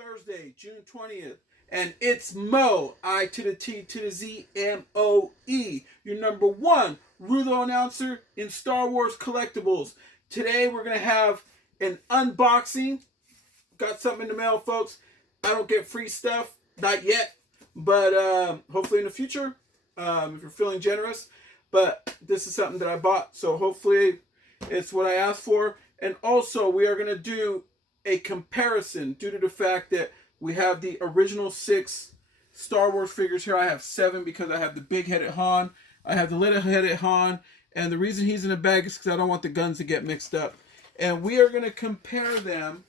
Thursday, June 20th, and it's Mo, I to the T to the Z, MOE, your number one Rulo announcer in Star Wars collectibles. Today we're going to have an unboxing. Got something in the mail, folks. I don't get free stuff, not yet, but hopefully in the future, if you're feeling generous. But this is something that I bought, so hopefully it's what I asked for. And also, we are going to do a comparison due to the fact that we have the original 6 Star Wars figures here. I have 7 because I have the big-headed Han, I have the little-headed Han, and the reason he's in a bag is because I don't want the guns to get mixed up. And we are going to compare them,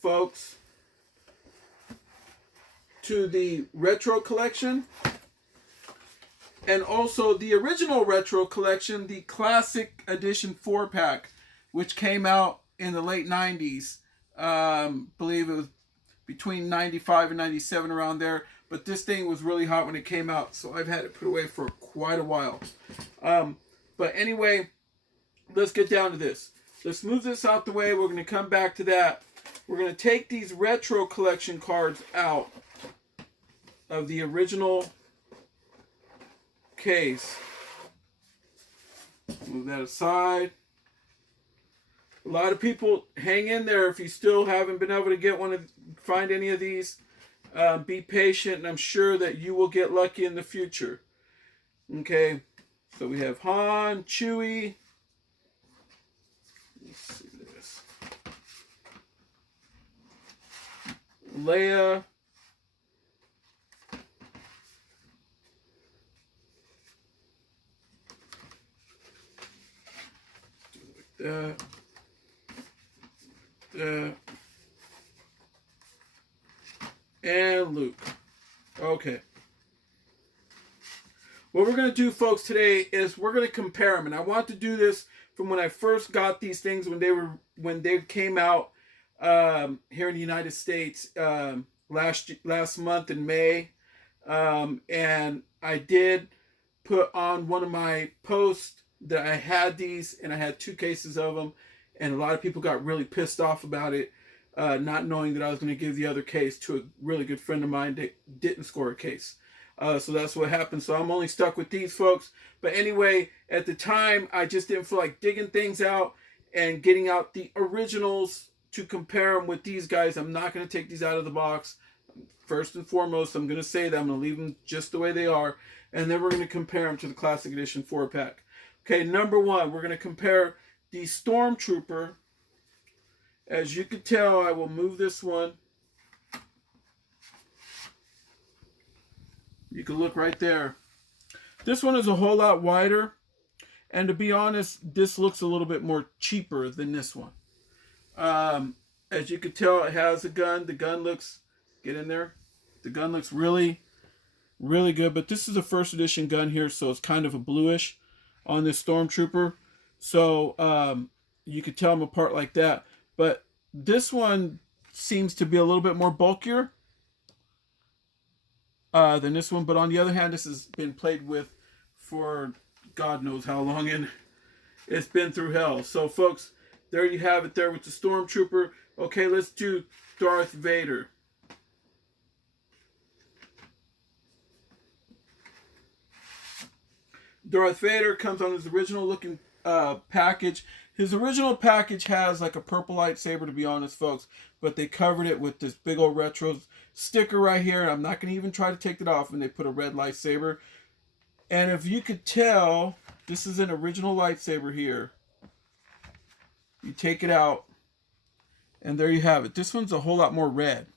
folks, to the retro collection and also the original retro collection, the classic edition 4-pack, which came out in the late 90s. Believe it was between 95 and 97, around there. But this thing was really hot when it came out, so I've had it put away for quite a while. But anyway, let's get down to this. Let's move this out the way. We're going to come back to that. We're going to take these retro collection cards out of the original case. Move that aside. A lot of people, hang in there if you still haven't been able to get find any of these. Be patient, and I'm sure that you will get lucky in the future. Okay, so we have Han, Chewie. Let's see this. Leia. Like that. And Luke. Okay. What we're going to do, folks, today is we're going to compare them. And I want to do this from when I first got these things, when they came out here in the United States last month in May. And I did put on one of my posts that I had these, and I had 2 cases of them. And a lot of people got really pissed off about it, not knowing that I was going to give the other case to a really good friend of mine that didn't score a case. So that's what happened. So I'm only stuck with these, folks. But anyway, at the time, I just didn't feel like digging things out and getting out the originals to compare them with these guys. I'm not going to take these out of the box. First and foremost, I'm going to say that I'm going to leave them just the way they are. And then we're going to compare them to the Classic Edition 4-pack. Okay, number 1, we're going to compare the Stormtrooper. As you can tell, I will move this one. You can look right there. This one is a whole lot wider. And to be honest, this looks a little bit more cheaper than this one. As you can tell, it has a gun. The gun looks, get in there. The gun looks really, really good. But this is a first edition gun here, so it's kind of a bluish on this Stormtrooper. So you could tell them apart like that. But this one seems to be a little bit more bulkier than this one. But on the other hand, this has been played with for God knows how long, and it's been through hell. So folks, there you have it there with the Stormtrooper. Okay, let's do Darth Vader. Darth Vader comes on his original looking package. His original package has like a purple lightsaber, to be honest, folks, but they covered it with this big old retro sticker right here. I'm not going to even try to take it off, and they put a red lightsaber. And if you could tell, this is an original lightsaber here. You take it out, and there you have it. This one's a whole lot more red.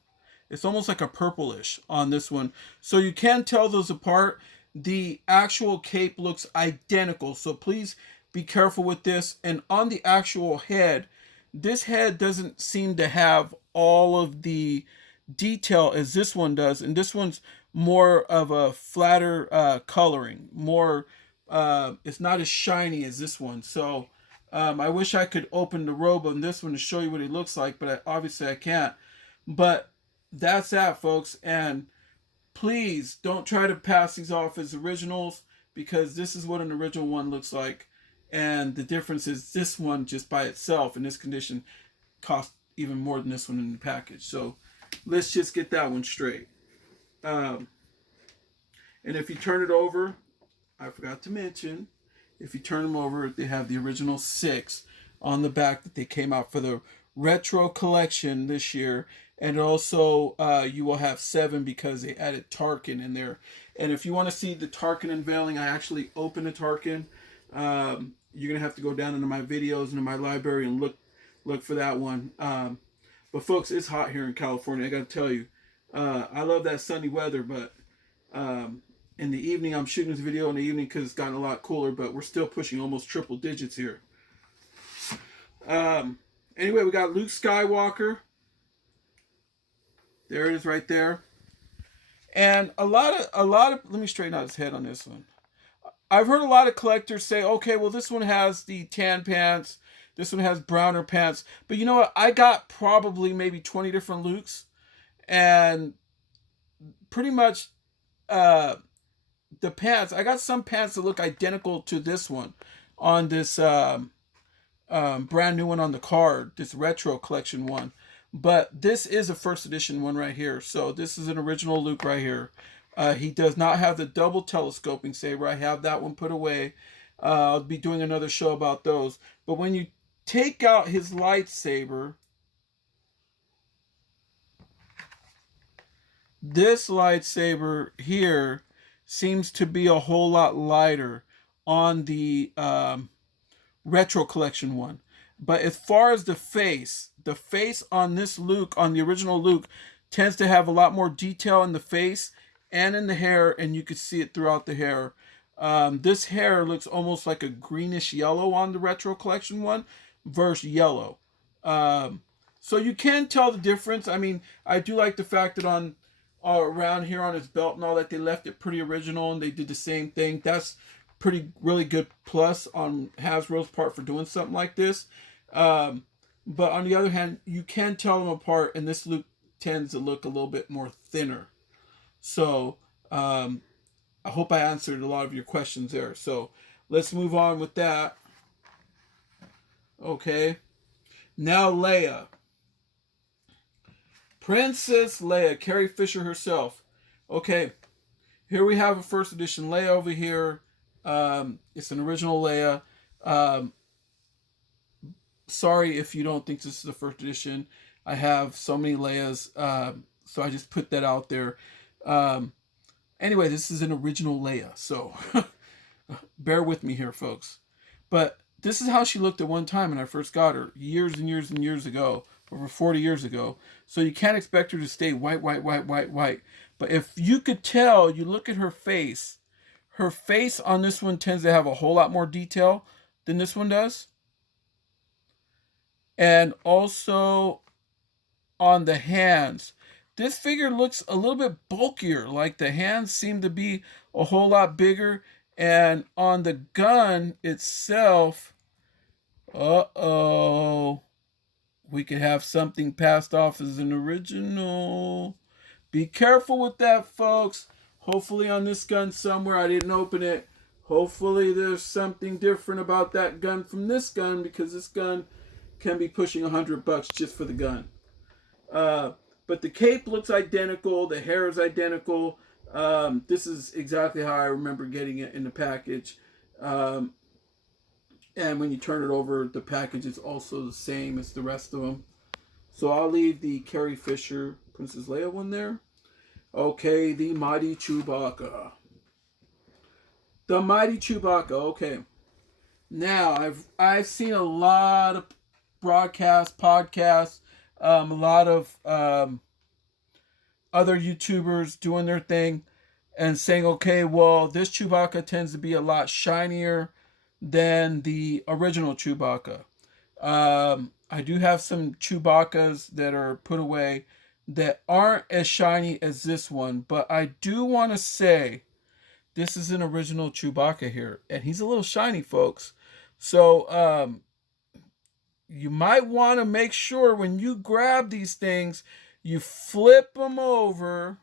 It's almost like a purplish on this one. So you can tell those apart. The actual cape looks identical, so please be careful with this. And on the actual head, this head doesn't seem to have all of the detail as this one does, and this one's more of a flatter coloring. More, it's not as shiny as this one. So I wish I could open the robe on this one to show you what it looks like, but obviously I can't. But that's that, folks. And please don't try to pass these off as originals, because this is what an original one looks like. And the difference is this one just by itself in this condition cost even more than this one in the package. So Let's just get that one straight. Um, and if you turn it over, I forgot to mention, if you turn them over, they have the original 6 on the back that they came out for the retro collection this year. And also, you will have 7 because they added Tarkin in there. And if you want to see the Tarkin unveiling, I actually opened a Tarkin. You're gonna have to go down into my videos and in my library and look for that one. But folks, it's hot here in California. I gotta tell you, I love that sunny weather, but in the evening, I'm shooting this video in the evening because it's gotten a lot cooler, but we're still pushing almost triple digits here. Anyway, we got Luke Skywalker. There it is right there. And a lot of, let me straighten out his head on this one. I've heard a lot of collectors say, okay, well, this one has the tan pants. This one has browner pants. But you know what? I got probably maybe 20 different Lukes. And pretty much the pants, I got some pants that look identical to this one on this brand new one on the card, this retro collection one. But this is a first edition one right here. So this is an original Luke right here. He does not have the double telescoping saber. I have that one put away. I'll be doing another show about those. But when you take out his lightsaber, this lightsaber here seems to be a whole lot lighter on the retro collection one. But as far as the face on this Luke, on the original Luke, tends to have a lot more detail in the face and in the hair, and you can see it throughout the hair. This hair looks almost like a greenish yellow on the retro collection one versus yellow. So you can tell the difference. I mean, I do like the fact that on around here on his belt and all that, they left it pretty original, and they did the same thing. That's really good plus on Hasbro's part for doing something like this. But on the other hand, you can tell them apart, and this Luke tends to look a little bit more thinner. So I hope I answered a lot of your questions there. So let's move on with that. Okay. Now Leia. Princess Leia, Carrie Fisher herself. Okay. Here we have a first edition Leia over here. It's an original Leia. Sorry if you don't think this is the first edition. I have so many Leias, so I just put that out there. Anyway, this is an original Leia, so bear with me here, folks. But this is how she looked at one time when I first got her, years and years and years ago, over 40 years ago. So you can't expect her to stay white. But if you could tell, you look at her face on this one tends to have a whole lot more detail than this one does. And also on the hands. This figure looks a little bit bulkier, like the hands seem to be a whole lot bigger. And on the gun itself, we could have something passed off as an original. Be careful with that, folks. Hopefully on this gun somewhere, I didn't open it. Hopefully there's something different about that gun from this gun, because this gun can be pushing $100 just for the gun. But the cape looks identical. The hair is identical. This is exactly how I remember getting it in the package. And when you turn it over, the package is also the same as the rest of them. So I'll leave the Carrie Fisher Princess Leia one there. Okay, the Mighty Chewbacca. The Mighty Chewbacca. Okay. Now, I've seen a lot of broadcasts, podcasts, a lot of other YouTubers doing their thing and saying, okay, well, this Chewbacca tends to be a lot shinier than the original Chewbacca. I do have some Chewbaccas that are put away that aren't as shiny as this one, but I do want to say this is an original Chewbacca here, and he's a little shiny, folks. So you might want to make sure when you grab these things, you flip them over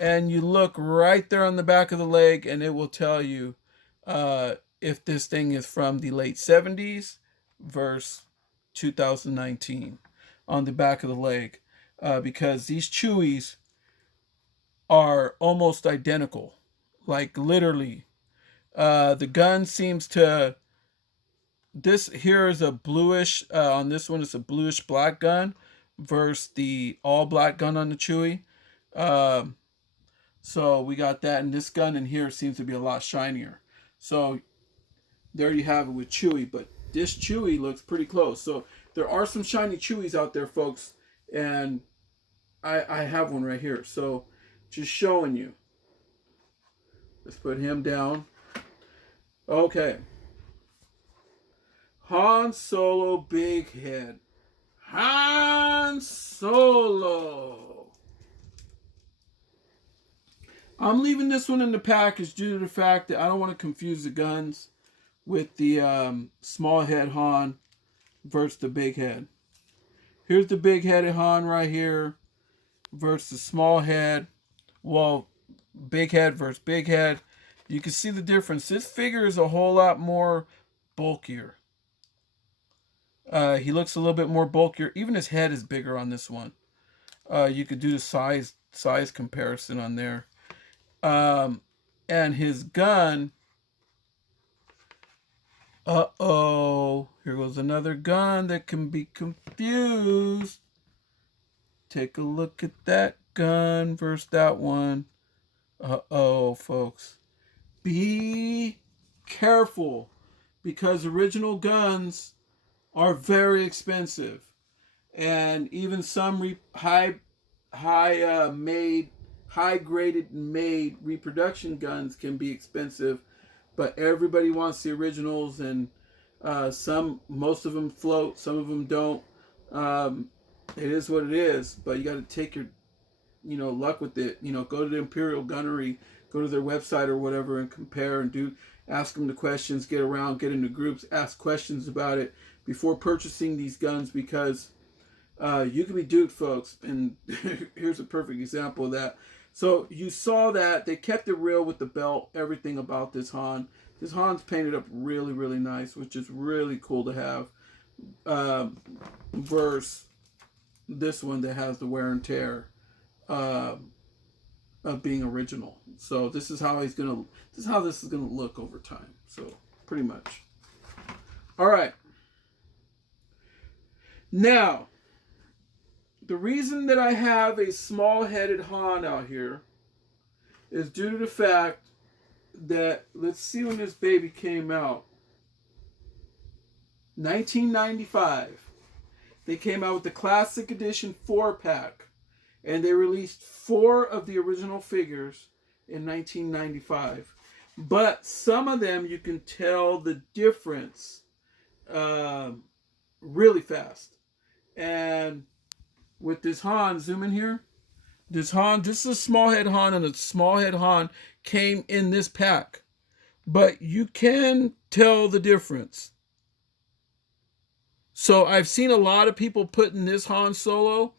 and you look right there on the back of the leg, and it will tell you if this thing is from the late 70s versus 2019 on the back of the leg. because these Chewies are almost identical, like literally. The gun seems to, this here is a bluish, on this one it's a bluish black gun versus the all black gun on the Chewy. Um, so we got that, and this gun in here seems to be a lot shinier. So there you have it with Chewy, but this Chewy looks pretty close. So there are some shiny Chewies out there, folks, and I have one right here. So just showing you. Let's put him down. Okay. Han Solo Big Head. Han Solo. I'm leaving this one in the package due to the fact that I don't want to confuse the guns with the small head Han versus the big head. Here's the big headed Han right here versus the small head. Well, big head versus big head. You can see the difference. This figure is a whole lot more bulkier. He looks a little bit more bulkier. Even his head is bigger on this one. You could do the size comparison on there. And his gun. Uh-oh. Here goes another gun that can be confused. Take a look at that gun versus that one. Uh-oh, folks. Be careful, because original guns are very expensive, and even some high graded made reproduction guns can be expensive. But everybody wants the originals, and most of them float, some of them don't. It is what it is, but you got to take your luck with it. Go to the Imperial Gunnery, go to their website or whatever, and compare and ask them the questions, get around, get into groups, ask questions about it before purchasing these guns, because you can be duped, folks. And here's a perfect example of that. So you saw that they kept it real with the belt, everything about this Han. This Han's painted up really, really nice, which is really cool to have. Versus this one that has the wear and tear of being original. So this is how this is gonna look over time. So pretty much. All right. Now, the reason that I have a small-headed Han out here is due to the fact that, let's see when this baby came out. 1995. They came out with the Classic Edition 4-pack, and they released 4 of the original figures in 1995. But some of them you can tell the difference really fast. And with this Han, zoom in here. This is a small head Han, and a small head Han came in this pack. But you can tell the difference. So I've seen a lot of people putting this Han Solo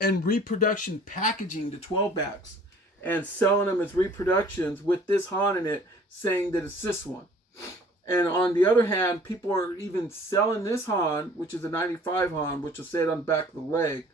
and reproduction packaging the 12-backs and selling them as reproductions with this Han in it, saying that it's this one. And on the other hand, people are even selling this Han, which is a 95 Han, which will say it on the back of the leg,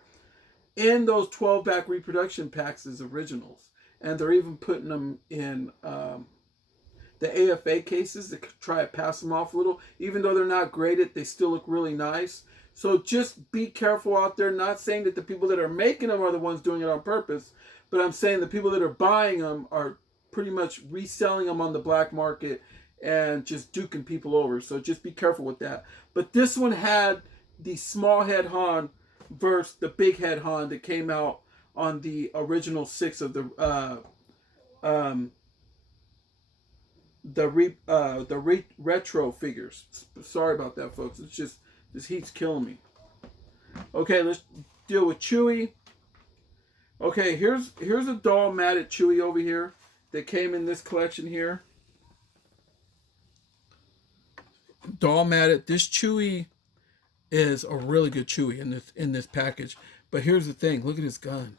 in those 12-back reproduction packs as originals. And they're even putting them in the AFA cases to try to pass them off a little. Even though they're not graded, they still look really nice. So just be careful out there. Not saying that the people that are making them are the ones doing it on purpose, but I'm saying the people that are buying them are pretty much reselling them on the black market and just duking people over. So just be careful with that. But this one had the small head Han versus the big head Han that came out on the original 6 of the retro figures. Sorry about that, folks. It's just this heat's killing me. Okay, let's deal with Chewie. Okay, here's a doll matted Chewie over here that came in this collection here. Doll matted. This Chewie is a really good Chewie in this package. But here's the thing. Look at his gun.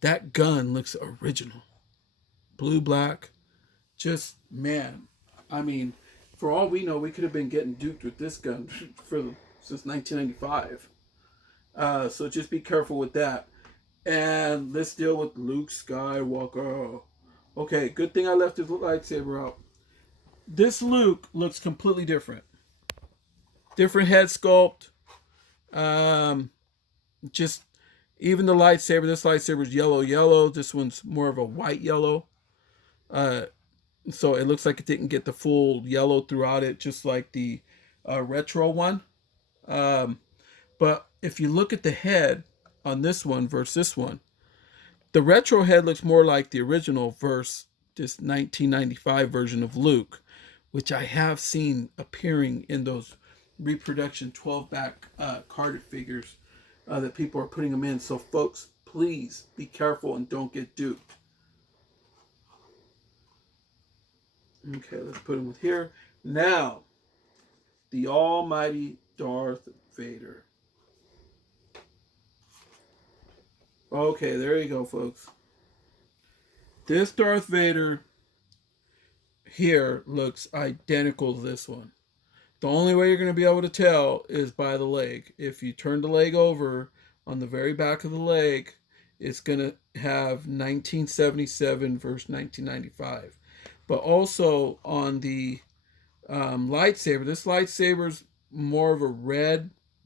That gun looks original. Blue, black. Just, man. I mean, for all we know, we could have been getting duped with this gun since 1995. So just be careful with that. And let's deal with Luke Skywalker. Okay, good thing I left his lightsaber out. This Luke looks completely different. Different head sculpt. Um, just even the lightsaber. This lightsaber is yellow. This one's more of a white yellow. So it looks like it didn't get the full yellow throughout it, just like the retro one. Um, but if you look at the head on this one versus this one, the retro head looks more like the original versus this 1995 version of Luke, which I have seen appearing in those reproduction 12-back carded figures that people are putting them in. So folks, please be careful and don't get duped. Okay, let's put him with here. Now, the almighty Darth Vader. Okay, there you go, folks. This Darth Vader here looks identical to this one. The only way you're going to be able to tell is by the leg. If you turn the leg over, on the very back of the leg, it's going to have 1977 versus 1995. But also on the lightsaber, this lightsaber's more of a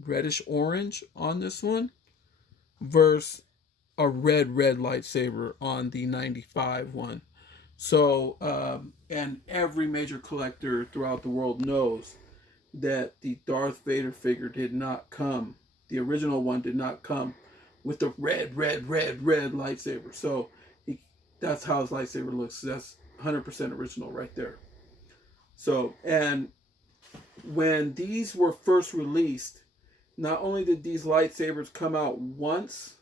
reddish orange on this one versus a red lightsaber on the 95 one. So, and every major collector throughout the world knows that the Darth Vader figure did not come, the original one did not come with the red lightsaber. So that's how his lightsaber looks. That's 100% original right there. So, and when these were first released, not only did these lightsabers come out once,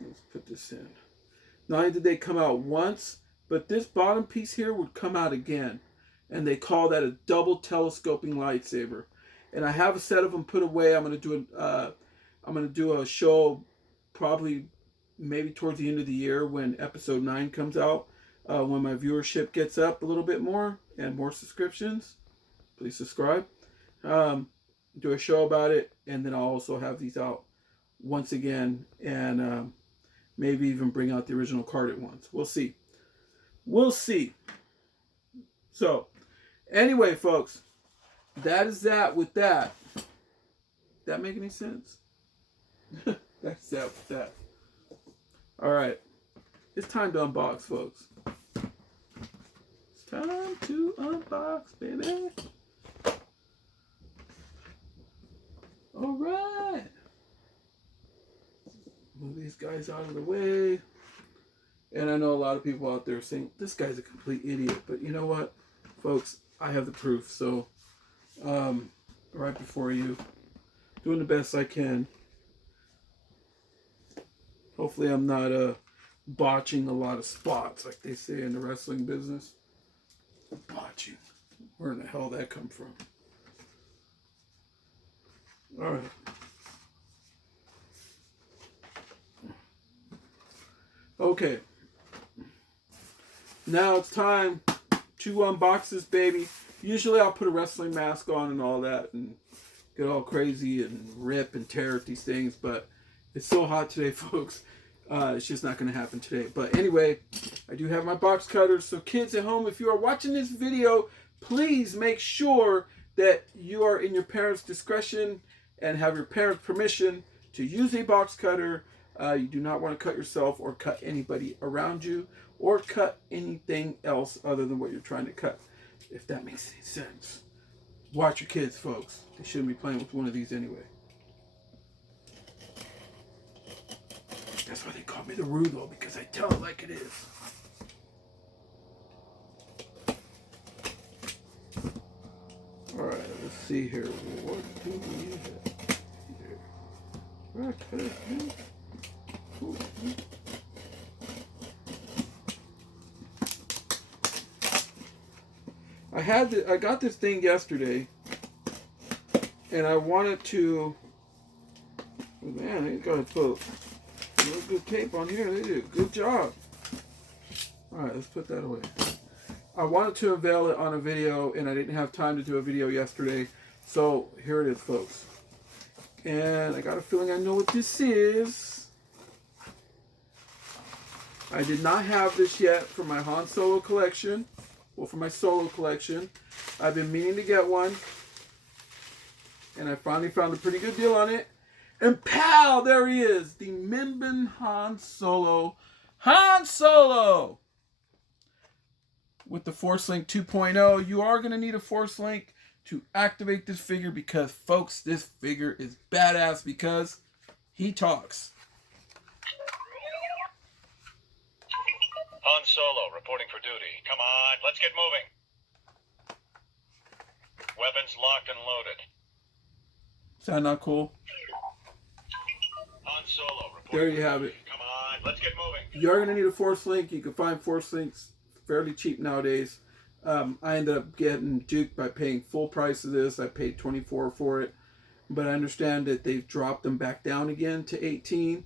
let's put this in. Not only did they come out once, but this bottom piece here would come out again. And they call that a double telescoping lightsaber. And I have a set of them put away. I'm gonna do a show probably maybe towards the end of the year when episode 9 comes out. When my viewership gets up a little bit more and more subscriptions, please subscribe. Do a show about it, and then I'll also have these out once again, and maybe even bring out the original carded ones. We'll see. So, anyway, folks, that is that with that. That make any sense? That's that with that. All right. It's time to unbox, folks. It's time to unbox, baby. All right. Move these guys out of the way. And I know a lot of people out there saying, this guy's a complete idiot. But you know what, folks? I have the proof. So, right before you, doing the best I can. Hopefully I'm not botching a lot of spots, like they say in the wrestling business. Botching. Where in the hell did that come from? All right. Okay. Now it's time to unbox this baby. Usually I'll put a wrestling mask on and all that and get all crazy and rip and tear at these things, but it's so hot today, folks. It's just not going to happen today. But anyway, I do have my box cutters. So kids at home, if you are watching this video, please make sure that you are in your parents' discretion and have your parents' permission to use a box cutter. You do not want to cut yourself or cut anybody around you or cut anything else other than what you're trying to cut, if that makes any sense. Watch your kids, folks. They shouldn't be playing with one of these anyway. That's why they call me the Rudo, because I tell it like it is. Alright, let's see here. What do we have here? Okay. Cool. I got this thing yesterday, and I wanted to. Oh man, they got to put real good tape on here. They do a good job. All right, let's put that away. I wanted to unveil it on a video, and I didn't have time to do a video yesterday, so here it is, folks. And I got a feeling I know what this is. I did not have this yet for my Han Solo collection. Well, for my Solo collection. I've been meaning to get one. And I finally found a pretty good deal on it. And pal, there he is. The Minbin Han Solo. Han Solo! With the Force Link 2.0. You are going to need a Force Link to activate this figure because, folks, this figure is badass because he talks. Han Solo reporting for duty. Come on, let's get moving. Weapons locked and loaded. Is that not cool? Han Solo reporting. There you have it. Come on, let's get moving. You're going to need a Force Link. You can find Force Links fairly cheap nowadays. I ended up getting duped by paying full price of this. I paid $24 for it. But I understand that they've dropped them back down again to $18.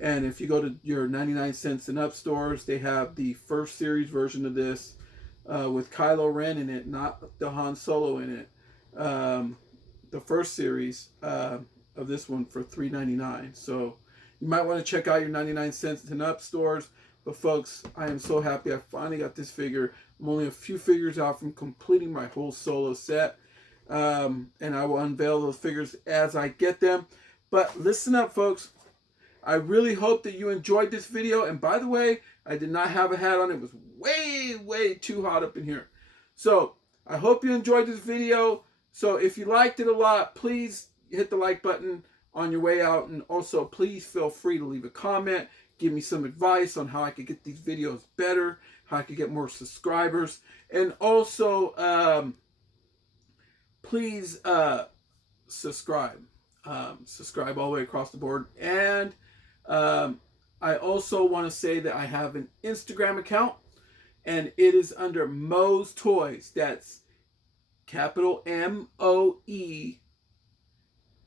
And if you go to your 99 cents and up stores, they have the first series version of this with Kylo Ren in it, not the Han Solo in it. The first series of this one for $3.99. So you might want to check out your 99 cents and up stores. But folks, I am so happy I finally got this figure. I'm only a few figures out from completing my whole Solo set. And I will unveil those figures as I get them. But listen up, folks. I really hope that you enjoyed this video. And by the way, I did not have a hat on. It was way too hot up in here. So I hope you enjoyed this video. So if you liked it a lot, please hit the like button on your way out. And also, please feel free to leave a comment. Give me some advice on how I could get these videos better, how I could get more subscribers. And also, please subscribe. Subscribe all the way across the board. And I also want to say that I have an Instagram account. And it is under MOE'S Toys. That's capital MOE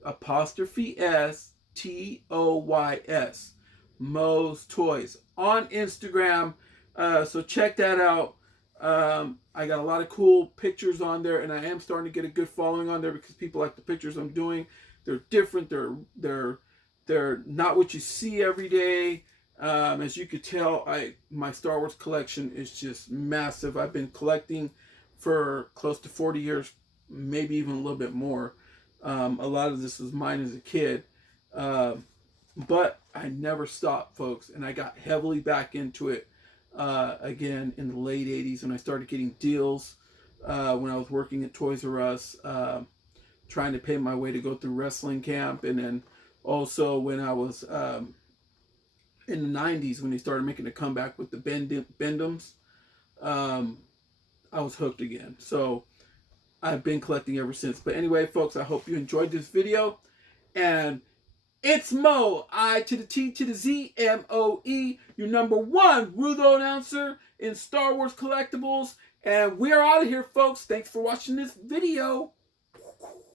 apostrophe S TOYS. MOE'S Toys on Instagram. So check that out. I got a lot of cool pictures on there, and I am starting to get a good following on there because people like the pictures I'm doing. They're different. They're not what you see every day. As you could tell, my Star Wars collection is just massive. I've been collecting for close to 40 years, maybe even a little bit more. A lot of this was mine as a kid. But I never stopped, folks, and I got heavily back into it again in the late 80s when I started getting deals when I was working at Toys R Us, trying to pay my way to go through wrestling camp, and then also when I was in the 90s when they started making a comeback with the Bendums, I was hooked again. So I've been collecting ever since. But anyway, folks, I hope you enjoyed this video, and it's Mo, I to the T to the Z, MOE, your #1 Rudo announcer in Star Wars collectibles. And we're out of here, folks. Thanks for watching this video.